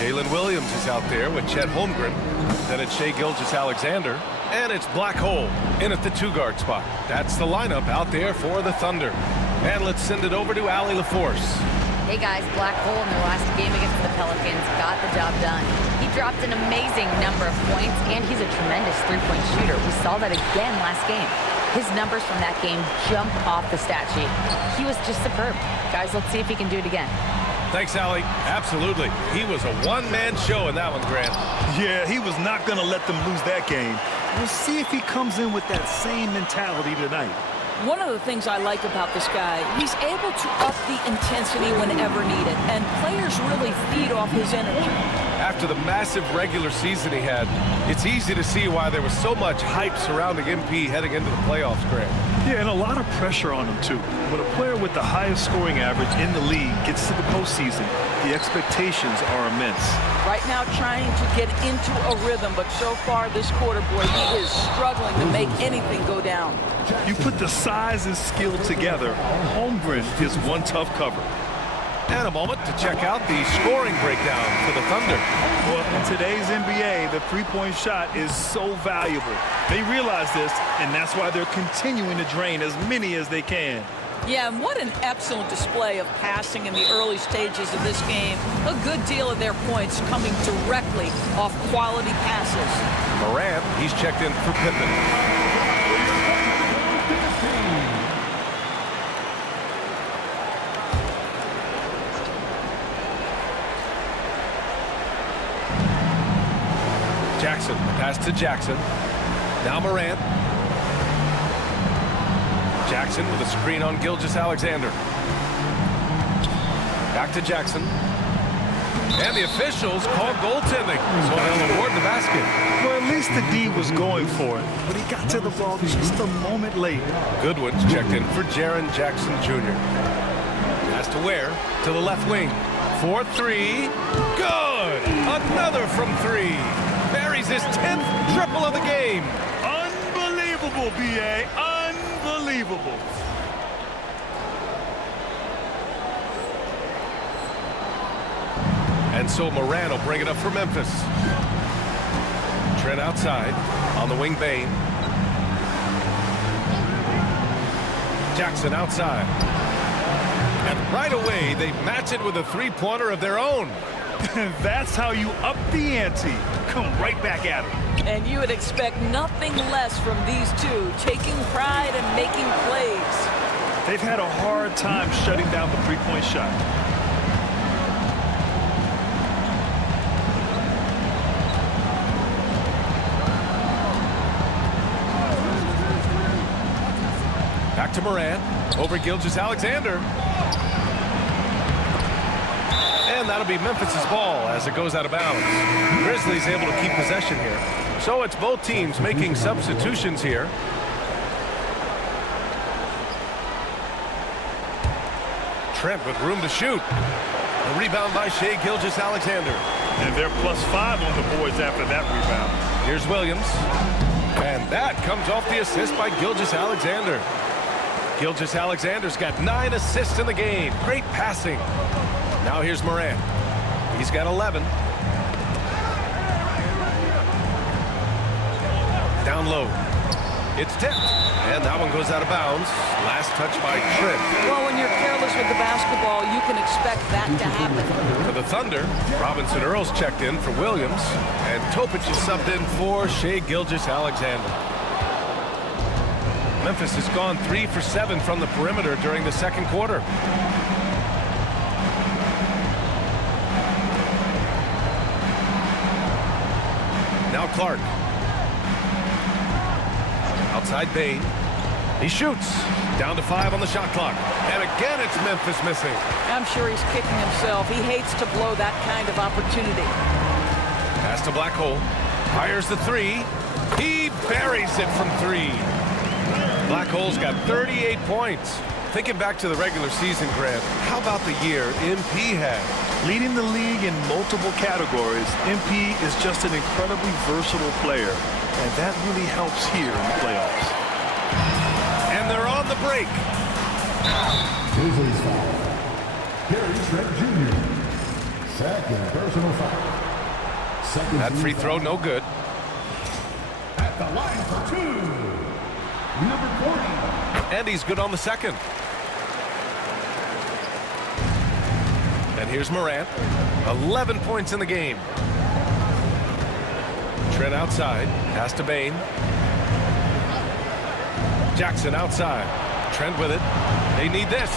Jalen Williams is out there with Chet Holmgren. Then it's Shai Gilgeous-Alexander. And it's Black Hole in at the 2-guard spot. That's the lineup out there for the Thunder. And let's send it over to Allie LaForce. Hey guys, Black Hole in their last game against the Pelicans got the job done. He dropped an amazing number of points, and he's a tremendous three-point shooter. We saw that again last game. His numbers from that game jump off the stat sheet. He was just superb. Guys, let's see if he can do it again. Thanks, Allie. Absolutely. He was a one-man show in that one, Grant. Yeah, he was not going to let them lose that game. We'll see if he comes in with that same mentality tonight. One of the things I like about this guy, he's able to up the intensity whenever needed, and players really feed off his energy. After the massive regular season he had, it's easy to see why there was so much hype surrounding MP heading into the playoffs, Grant. Yeah, and a lot of pressure on him, too. When a player with the highest scoring average in the league gets to the postseason, the expectations are immense. Right now trying to get into a rhythm, but so far this quarter, boy, he is struggling to make anything go down. You put the size and skill together, Holmgren is one tough cover. And a moment to check out the scoring breakdown for the Thunder. Well, in today's NBA, the three-point shot is so valuable. They realize this, and that's why they're continuing to drain as many as they can. Yeah, and what an excellent display of passing in the early stages of this game. A good deal of their points coming directly off quality passes. Morant, he's checked in for Pippen. Jackson, pass to Jackson. Now Morant. Jackson with a screen on Gilgeous-Alexander. Back to Jackson. And the officials call goaltending, so they'll award the basket. Well, at least the D was going for it, but he got to the ball just a moment late. Goodwin's checked in for Jaren Jackson Jr. Pass to Ware, to the left wing. 4-3. Good! Another from 3. Buries his 10th triple of the game. Unbelievable, B.A. Unbelievable. And so Morant will bring it up for Memphis. Trent outside. On the wing, Bane. Jackson outside. And right away, they match it with a three-pointer of their own. That's how you up the ante. Come right back at him. And you would expect nothing less from these two, taking pride and making plays. They've had a hard time shutting down the three-point shot. Back to Morant. Over Gilgeous-Alexander. And that'll be Memphis's ball as it goes out of bounds. Grizzlies able to keep possession here. So it's both teams making substitutions here. Trent with room to shoot. A rebound by Shai Gilgeous-Alexander. And they're +5 on the boards after that rebound. Here's Williams. And that comes off the assist by Gilgeous-Alexander. Gilgeous-Alexander's got 9 assists in the game. Great passing. Now here's Morant. He's got 11. Down low. It's tipped. And that one goes out of bounds. Last touch by Trent. Well, when you're careless with the basketball, you can expect that to happen. For the Thunder, Robinson Earls checked in for Williams. And Topic is subbed in for Shai Gilgeous-Alexander. Memphis has gone 3 for 7 from the perimeter during the second quarter. Now Clark. Outside Bane. He shoots. Down to 5 on the shot clock. And again it's Memphis missing. I'm sure he's kicking himself. He hates to blow that kind of opportunity. Pass to Black Hole. Fires the 3. He buries it from 3. Black Hole's got 38 points. Thinking back to the regular season, Grant, how about the year MP had? Leading the league in multiple categories, MP is just an incredibly versatile player, and that really helps here in the playoffs. And they're on the break. Grizzlies foul. Gary Trent Jr. Second personal foul. That free throw, no good. At the line for two, number 40. And he's good on the second. And here's Morant. 11 points in the game. Trent outside. Pass to Bane. Jackson outside. Trent with it. They need this.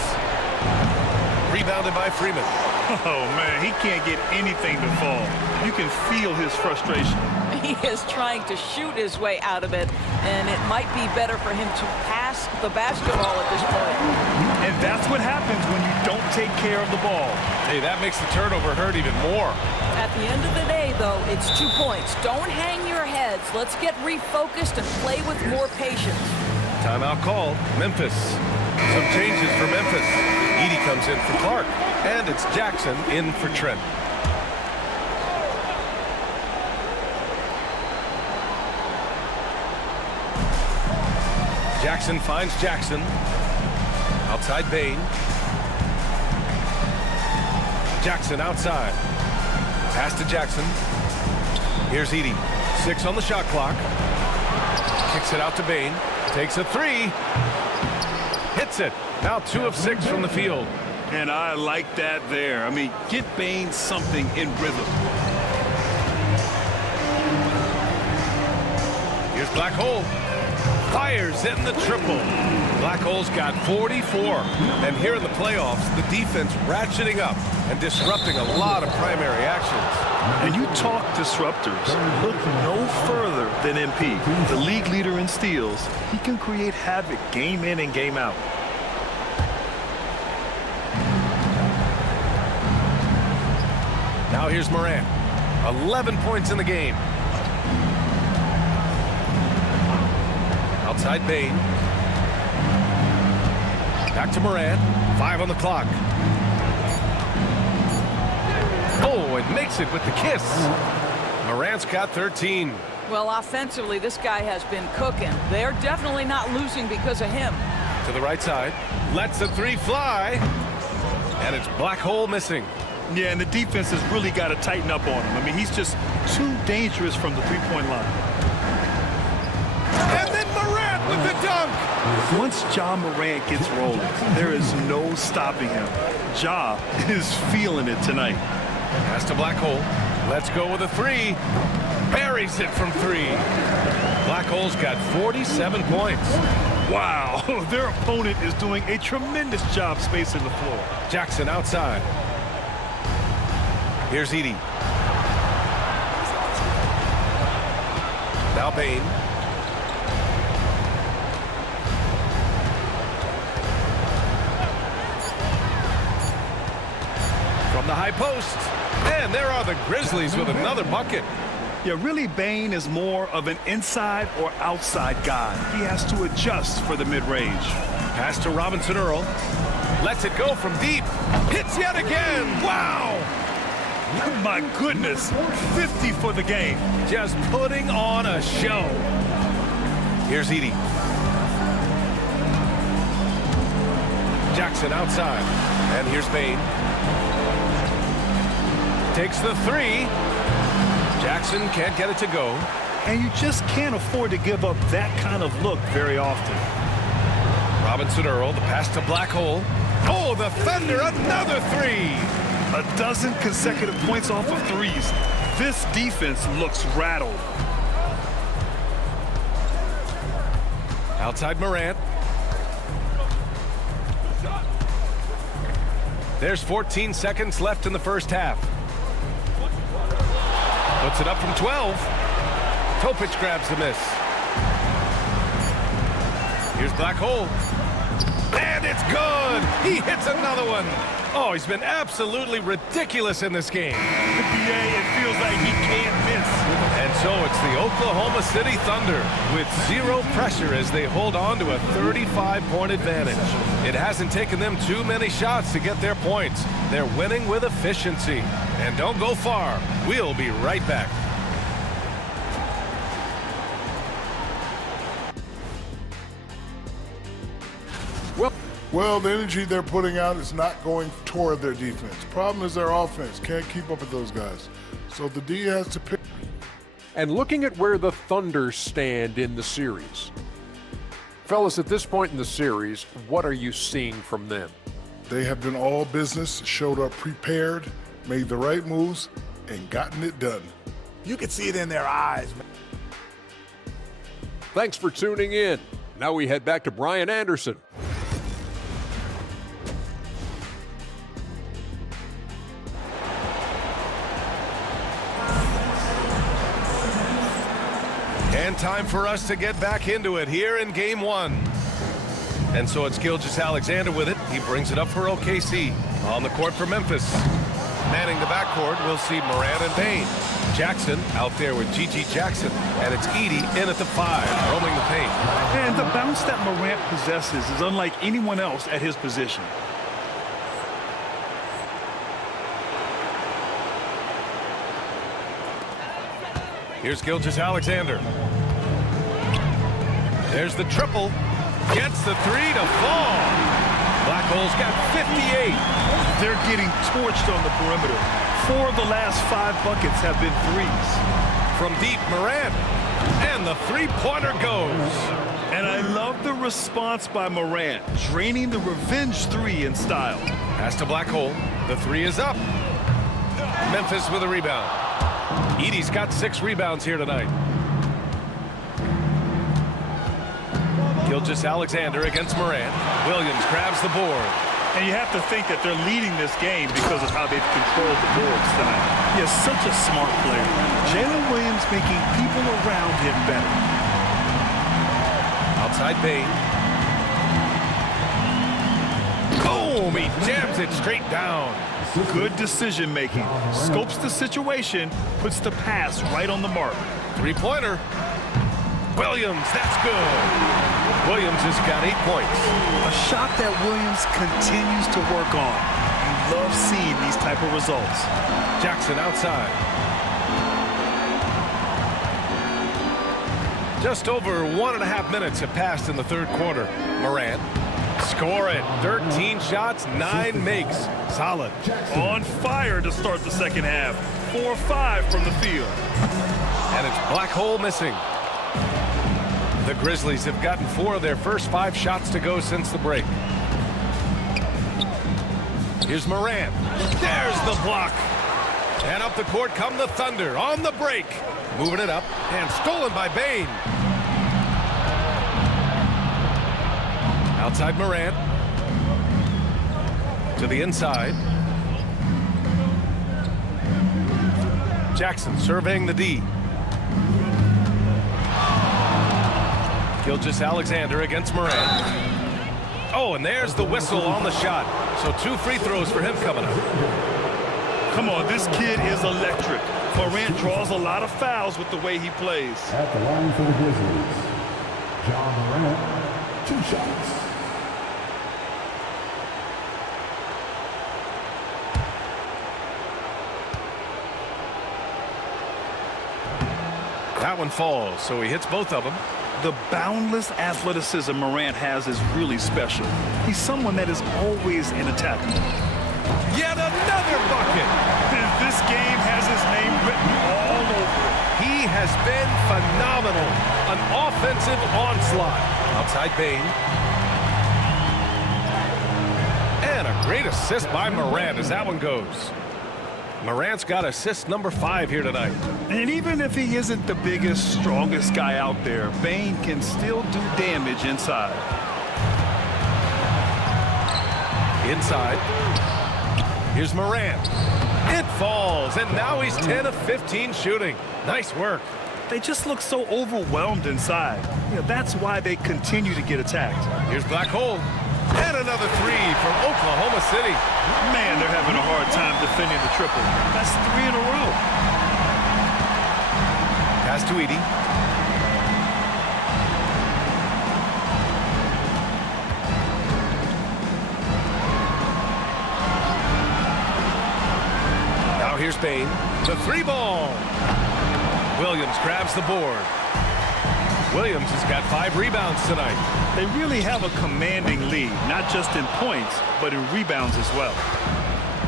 Rebounded by Freeman. Oh, man, he can't get anything to fall. You can feel his frustration. He is trying to shoot his way out of it, and it might be better for him to pass the basketball at this point. And that's what happens when you don't take care of the ball. Hey, that makes the turnover hurt even more. At the end of the day, though, it's 2 points. Don't hang your heads. Let's get refocused and play with more patience. Timeout called. Memphis. Some changes for Memphis. Edey comes in for Clark. And it's Jackson in for Trent. Jackson finds Jackson. Outside Bane. Jackson outside. Pass to Jackson. Here's Edey. 6 on the shot clock. Kicks it out to Bane. Takes a three. Hits it. Now 2 of 6 from the field. And I like that there. I mean, get Bane something in rhythm. Here's Black Hole. Fires in the triple. Black Hole's got 44. And here in the playoffs, the defense ratcheting up and disrupting a lot of primary actions. And you talk disruptors. Look no further than MP. The league leader in steals. He can create havoc game in and game out. Now here's Morant. 11 points in the game. Outside Bane. Back to Morant. 5 on the clock. Oh, it makes it with the kiss. Morant's got 13. Well, offensively, this guy has been cooking. They're definitely not losing because of him. To the right side. Lets the three fly. And it's Black Hole missing. Yeah, and the defense has really got to tighten up on him. I mean, he's just too dangerous from the three-point line. And then Morant with the dunk. Once Ja Morant gets rolling, there is no stopping him. Ja is feeling it tonight. Pass to Black Hole. Let's go with a three. Buries it from 3. Black Hole's got 47 points. Wow, their opponent is doing a tremendous job spacing the floor. Jackson outside. Here's Edey. Now Bane. From the high post. And there are the Grizzlies with another bucket. Yeah, really, Bane is more of an inside or outside guy. He has to adjust for the mid-range. Pass to Robinson Earl. Lets it go from deep. Hits yet again. Wow. My goodness, 50 for the game. Just putting on a show. Here's Edey. Jackson outside. And here's Bane. Takes the three. Jackson can't get it to go. And you just can't afford to give up that kind of look very often. Robinson Earl, the pass to Black Hole. Oh, the Thunder, another three. A dozen consecutive points off of threes. This defense looks rattled. Outside Morant. There's 14 seconds left in the first half. Puts it up from 12. Topic grabs the miss. Here's Black Hole. And it's good. He hits another one. Oh, he's been absolutely ridiculous in this game. NBA, it feels like he can't miss. And so it's the Oklahoma City Thunder with 0 pressure as they hold on to a 35-point advantage. It hasn't taken them too many shots to get their points. They're winning with efficiency. And don't go far. We'll be right back. Well, the energy they're putting out is not going toward their defense. Problem is their offense can't keep up with those guys. So the D has to pick. And looking at where the Thunder stand in the series. Fellas, at this point in the series, what are you seeing from them? They have been all business, showed up prepared, made the right moves, and gotten it done. You can see it in their eyes, man. Thanks for tuning in. Now we head back to Brian Anderson. And time for us to get back into it here in Game 1. And so it's Gilgeous-Alexander with it. He brings it up for OKC. On the court for Memphis. Manning the backcourt, we'll see Morant and Payne. Jackson out there with G.G. Jackson. And it's Edey in at the 5, roaming the paint. And the bounce that Morant possesses is unlike anyone else at his position. Here's Gilgeous-Alexander. There's the triple. Gets the 3 to fall. Black Hole's got 58. They're getting torched on the perimeter. 4 of the last 5 buckets have been threes. From deep, Morant. And the three-pointer goes. And I love the response by Morant, draining the revenge 3 in style. Pass to Black Hole. The 3 is up. Memphis with a rebound. Edey's got 6 rebounds here tonight. Gilgeous-Alexander against Morant. Williams grabs the board. And you have to think that they're leading this game because of how they've controlled the boards tonight. He is such a smart player. Jalen Williams making people around him better. Outside Payne. Boom! He jams it straight down. Good decision making. Scopes the situation, puts the pass right on the mark. Three-pointer. Williams, that's good. Williams has got 8 points. A shot that Williams continues to work on. You love seeing these type of results. Jackson outside. Just over 1.5 minutes have passed in the third quarter. Morant. Score it. 13 shots, 9 makes. Solid. On fire to start the second half. 4-5 from the field. And it's Black Hole missing. The Grizzlies have gotten 4 of their first 5 shots to go since the break. Here's Morant. There's the block. And up the court come the Thunder on the break. Moving it up and stolen by Payne. Outside Morant. To the inside. Jackson surveying the D. Gilgeous-Alexander against Morant. Oh, and there's the whistle on the shot. So 2 free throws for him coming up. Come on, this kid is electric. Morant draws a lot of fouls with the way he plays. At the line for the Grizzlies, John Morant, 2 shots. That one falls, so he hits both of them. The boundless athleticism Morant has is really special. He's someone that is always in attack. Yet another bucket. This game has his name written all over it. He has been phenomenal. An offensive onslaught. Outside Payne. And a great assist by Morant as that one goes. Morant's got assist number 5 here tonight. And even if he isn't the biggest, strongest guy out there, Payne can still do damage inside. Inside. Here's Morant. It falls, and now he's 10 of 15 shooting. Nice work. They just look so overwhelmed inside. You know, that's why they continue to get attacked. Here's Black Hole. And another 3 from Oklahoma City. Man, they're having a hard time defending the triple. That's 3 in a row. Pass to Edey. Now here's Payne. The 3 ball. Williams grabs the board. Williams has got 5 rebounds tonight. They really have a commanding lead, not just in points, but in rebounds as well.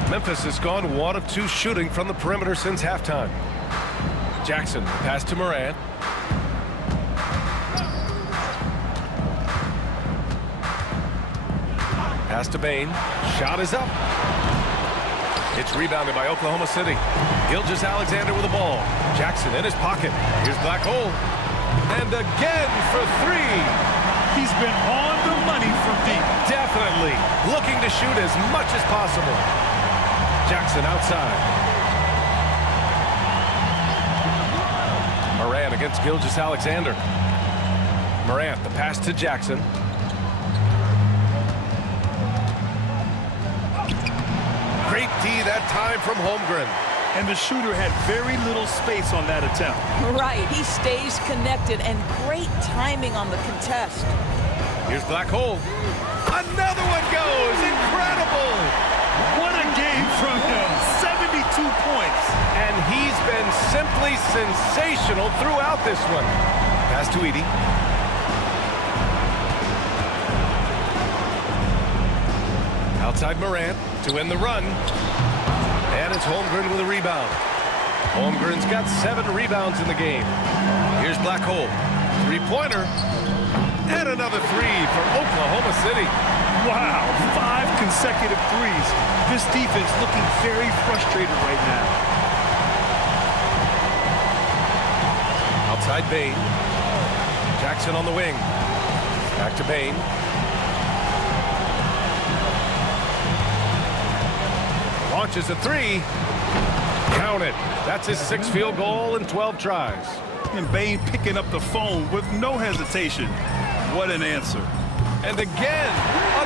Memphis has gone 1 of 2 shooting from the perimeter since halftime. Jackson, pass to Morant. Pass to Bane. Shot is up. It's rebounded by Oklahoma City. Gilgeous-Alexander with the ball. Jackson in his pocket. Here's Black Hole. And again for 3. He's been on the money from deep. Definitely looking to shoot as much as possible. Jackson outside. Morant against Gilgeous-Alexander. Morant, the pass to Jackson. Great D that time from Holmgren. And the shooter had very little space on that attempt. Right, he stays connected, and great timing on the contest. Here's Black Hole. Another one goes. Incredible. What a game from him. 72 points. And he's been simply sensational throughout this one. Pass to Edey. Outside Morant to end the run. And it's Holmgren with a rebound. Holmgren's got 7 rebounds in the game. Here's Black Hole. 3-pointer. And another 3 for Oklahoma City. Wow, 5 consecutive threes. This defense looking very frustrated right now. Outside Bane. Jackson on the wing. Back to Bane. Launches a 3. Count it. That's his 6th field goal in 12 tries. And Bane picking up the phone with no hesitation. What an answer. And again,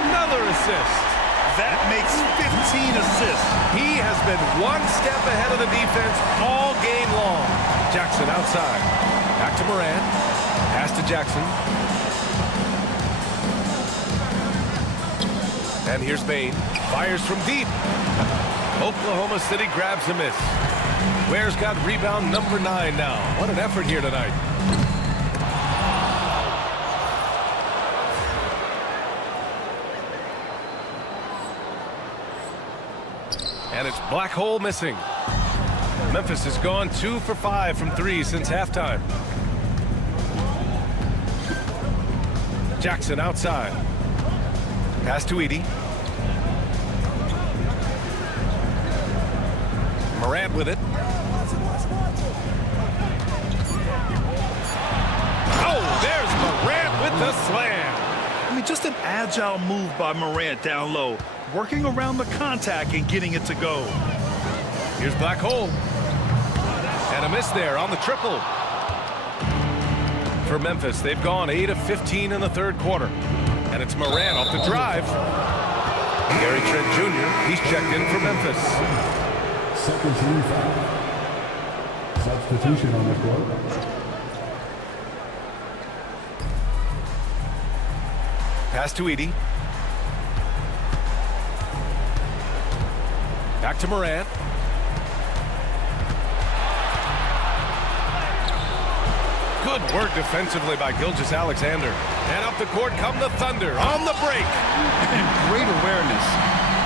another assist. That makes 15 assists. He has been 1 step ahead of the defense all game long. Jackson outside. Back to Morant. Pass to Jackson. And here's Bane. Fires from deep. Oklahoma City grabs a miss. Ware's got rebound number 9 now. What an effort here tonight. And it's Black Hole missing. Memphis has gone 2 for 5 from 3 since halftime. Jackson outside. Pass to Edey. Morant with it. Oh, there's Morant with the slam. I mean, just an agile move by Morant down low, working around the contact and getting it to go. Here's Black Hole. And a miss there on the triple. For Memphis, they've gone 8 of 15 in the 3rd quarter. And it's Morant off the drive. Gary Trent Jr., he's checked in for Memphis. Second team foul. Substitution on the court. Pass to Edey. Back to Morant. Good work defensively by Gilgeous-Alexander. And up the court come the Thunder on the break. And great awareness.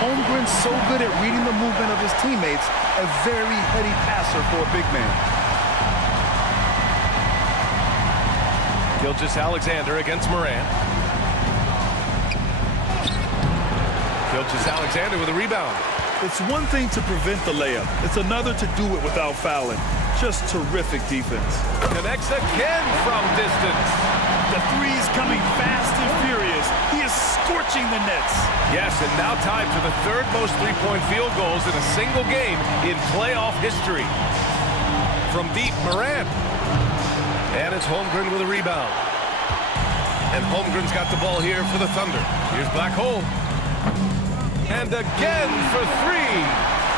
Holmgren's so good at reading the movement of his teammates, a very heady passer for a big man. Gilgeous-Alexander against Morant. Gilgeous-Alexander with a rebound. It's one thing to prevent the layup. It's another to do it without fouling. Just terrific defense. Connects again from distance. The three's coming fast and furious. He is scorching the nets. Yes, and now tied for the 3rd most three-point field goals in a single game in playoff history. From deep, Morant. And it's Holmgren with a rebound. And Holmgren's got the ball here for the Thunder. Here's Black Hole. And again for 3.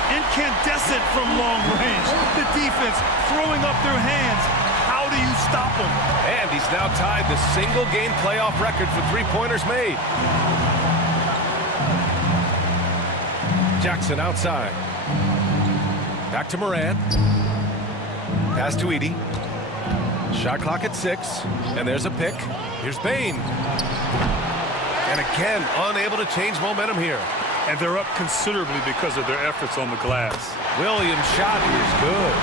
Incandescent from long range. The defense throwing up their hands. How do you stop him? And he's now tied the single-game playoff record for three-pointers made. Jackson outside. Back to Morant. Pass to Edey. Shot clock at 6, and there's a pick. Here's Bane. And again, unable to change momentum here. And they're up considerably because of their efforts on the glass. Williams' shot is good.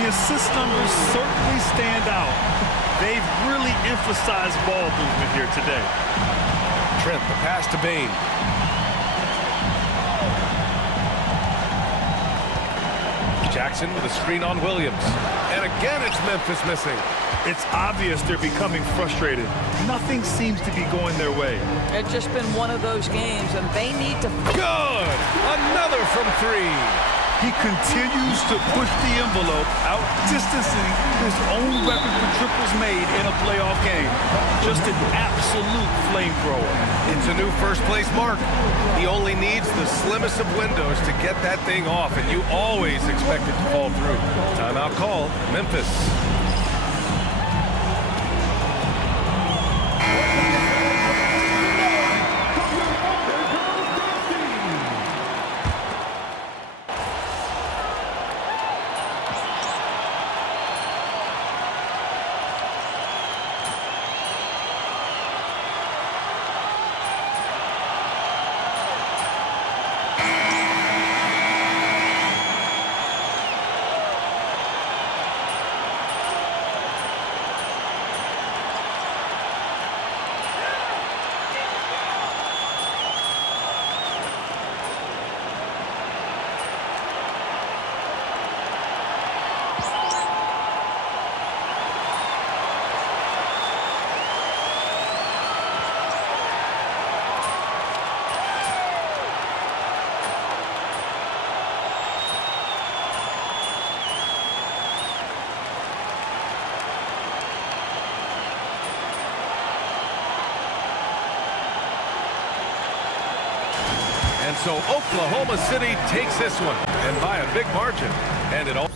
The assist numbers certainly stand out. They've really emphasized ball movement here today. Trent, the pass to Bane. Jackson with a screen on Williams. And again, it's Memphis missing. It's obvious they're becoming frustrated. Nothing seems to be going their way. It's just been one of those games, and they need to... Good! Another from 3. He continues to push the envelope, outdistancing his own record for triples made in a playoff game. Just an absolute flamethrower. It's a new first-place mark. He only needs the slimmest of windows to get that thing off, and you always expect it to fall through. Timeout call, Memphis. And so Oklahoma City takes this one, and by a big margin. And it all